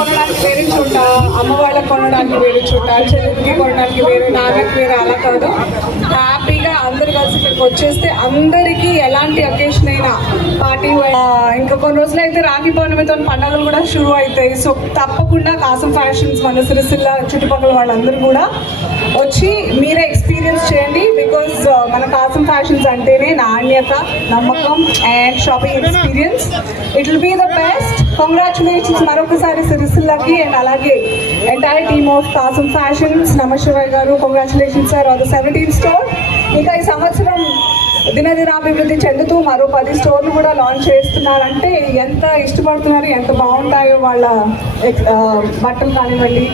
కొనడానికి వేరే చోట అమ్మ వాళ్ళకి కొనడానికి వేరే చోట చెల్లికి కొనడానికి వేరే నాన్నకి వేరే అలా కాదు. హ్యాపీగా అందరు కలిసి ఇక్కడికి వచ్చేస్తే అందరికీ ఎలాంటి అకేషన్ అయినా కొన్ని రోజులు అయితే రాఖీ పౌర్ణమితో పండుగలు కూడా షురూ అవుతాయి. సో తప్పకుండా కాసం ఫ్యాషన్స్ మన సిరిసిల్ల చుట్టుపక్కల వాళ్ళందరూ కూడా వచ్చి మీరే ఎక్స్పీరియన్స్ చేయండి బికాస్ uh, మన కాసం ఫ్యాషన్స్ అంటేనే నాణ్యత నమ్మకం and shopping experience it will be the best congratulations మరొకసారి సిరిసిల్లకి అండ్ అలాగే entire team of Kasam fashions. Namashivay గారు congratulations sir on the seventeen store ఇంకా ఈ సంవత్సరం దినదినాభివృద్ధి చెందుతూ మరో పది స్టోర్లు కూడా లాంచ్ చేస్తున్నారంటే ఎంత ఇష్టపడుతున్నారు ఎంత బాగుంటాయో వాళ్ళ బట్టలు కానివ్వండి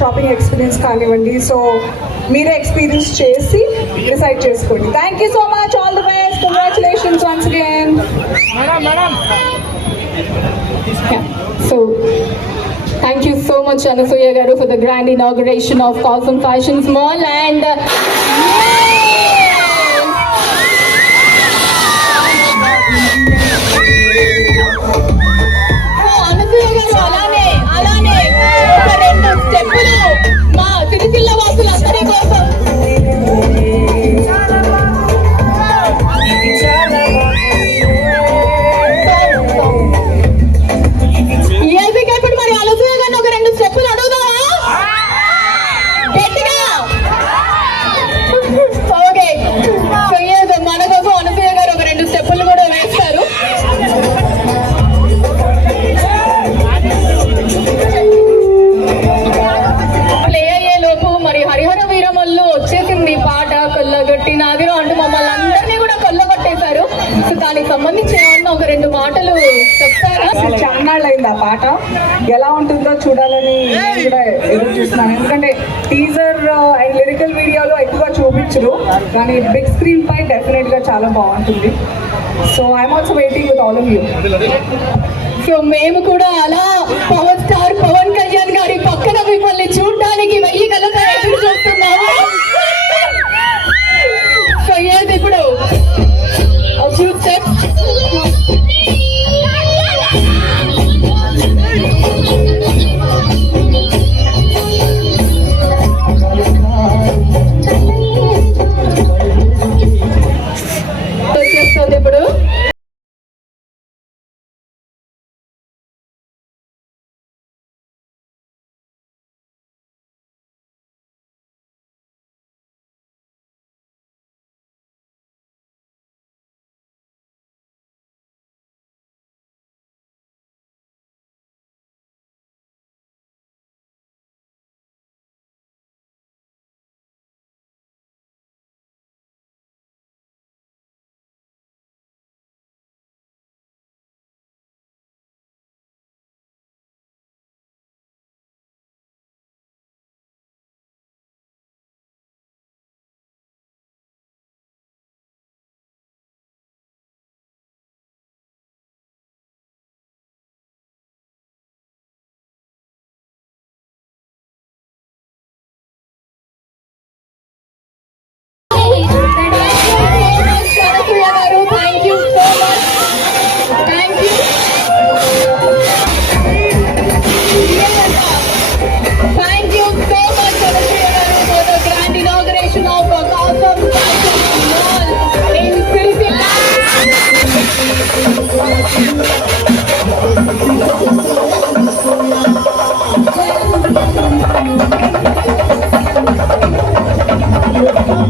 షాపింగ్ ఎక్స్పీరియన్స్ కానివ్వండి. సో మీరే ఎక్స్పీరియన్స్ చేసి డిసైడ్ చేసుకోండి. Thank you so much all the best congratulations once again So, thank you so much, Anasuya Garu, for the grand inauguration of Cosm Fashions Mall. And. దానికి సంబంధించి ఏమన్నా ఒక రెండు మాటలు చెప్తారా? చాన్నాళ్ళు అయింది ఆ పాట. ఎలా ఉంటుందో చూడాలని కూడా ఎదురు చూస్తున్నాను. ఎందుకంటే టీజర్ అండ్ లిరికల్ వీడియోలో ఎక్కువ చూపించరు కానీ బిగ్ స్క్రీన్ పై డెఫినెట్గా చాలా బాగుంటుంది. So I'm also waiting with all of you so మేము కూడా అలా పవర్ స్టార్ 何?